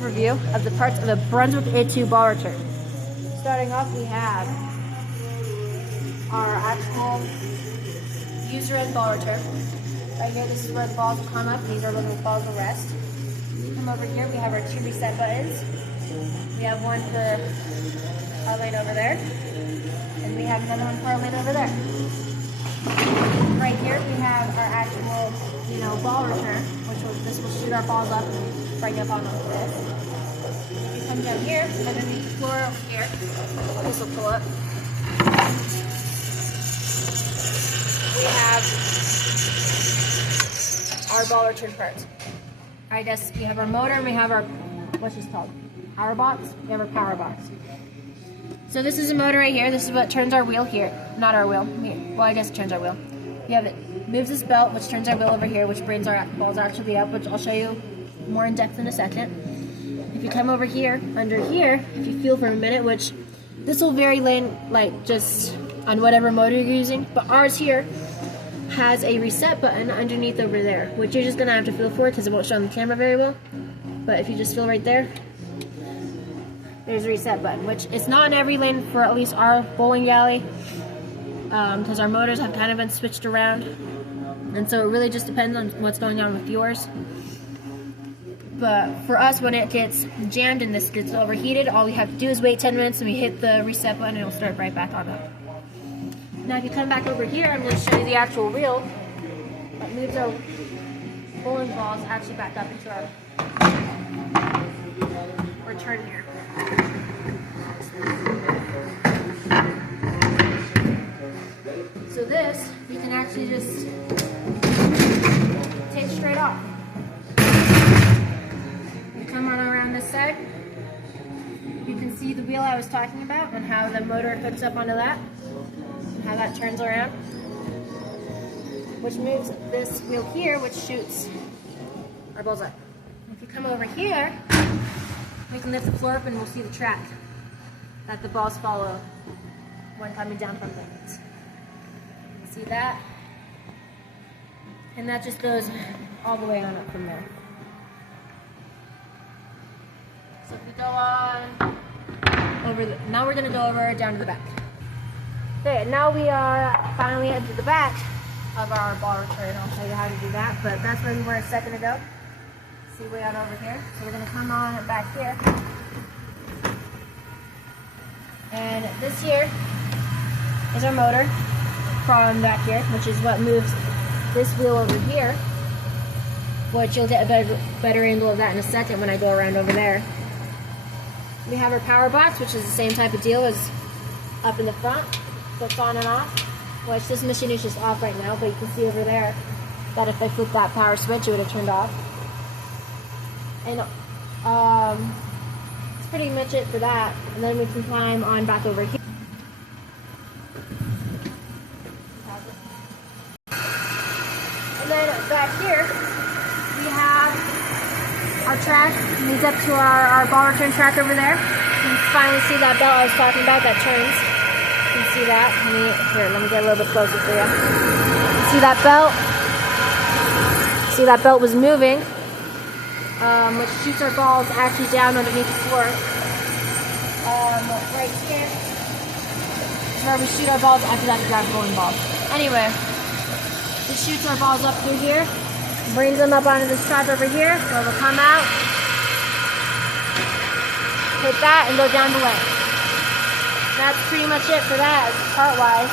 Review of the parts of the Brunswick A2 ball return. Starting off, we have our actual user end ball return. Right here, this is where the balls will come up. These are where the balls will rest. Come over here, we have our two reset buttons. We have one for our lane over there, and we have another one for our lane over there. Right here, we have our actual, ball return, this will shoot our balls up and bring up onto this. If you come down here, underneath the floor over here, this will pull up. We have our ball return parts. I guess we have our motor and we have our, what's this called? Power box? We have our power box. So this is a motor right here. This is what turns our wheel here. Not our wheel. Well, I guess it turns our wheel. We have it moves this belt, which turns our wheel over here, which brings our balls actually up, which I'll show you more in depth in a second. If you come over here, under here, if you feel for a minute, which this will vary just on whatever motor you're using, but ours here has a reset button underneath over there, which you're just gonna have to feel for because it won't show on the camera very well. But if you just feel right there, there's a reset button, which it's not in every lane for at least our bowling alley, because our motors have kind of been switched around, and so it really just depends on what's going on with yours. But for us, when it gets jammed and this gets overheated, all we have to do is wait 10 minutes and we hit the reset button and it'll start right back on up. Now if you come back over here, I'm going to show you the actual reel that moves our bowling balls actually back up into our return here. So this, you can actually just take straight off. You come on around this side, you can see the wheel I was talking about and how the motor hooks up onto that, and how that turns around, which moves this wheel here, which shoots our balls up. If you come over here, we can lift the floor up and we'll see the track that the balls follow when coming down from things. See that? And that just goes all the way on up from there. So if we go on over now we're going to go over down to the back. Okay, now we are finally into the back of our ball return. I'll show you how to do that, but that's where we were a second ago. See way on over here. So we're going to come on back here. And this here is our motor from back here, which is what moves this wheel over here, which you'll get a better angle of that in a second when I go around over there. We have our power box, which is the same type of deal as up in the front. Flips on and off, which this machine is just off right now, but you can see over there that if I flip that power switch, it would have turned off. And that's pretty much it for that. And then we can climb on back over here. And then back here, we have our track. It leads up to our ball return track over there. You can finally see that belt I was talking about that turns. You can see that. Let me get a little bit closer for you. You see that belt? See that belt was moving, which shoots our balls actually down underneath the floor. Right here is where we shoot our balls after that to grab bowling balls. Anyway, this shoots our balls up through here, brings them up onto this track over here, so they'll come out, hit that, and go down the lane. That's pretty much it for that, part-wise.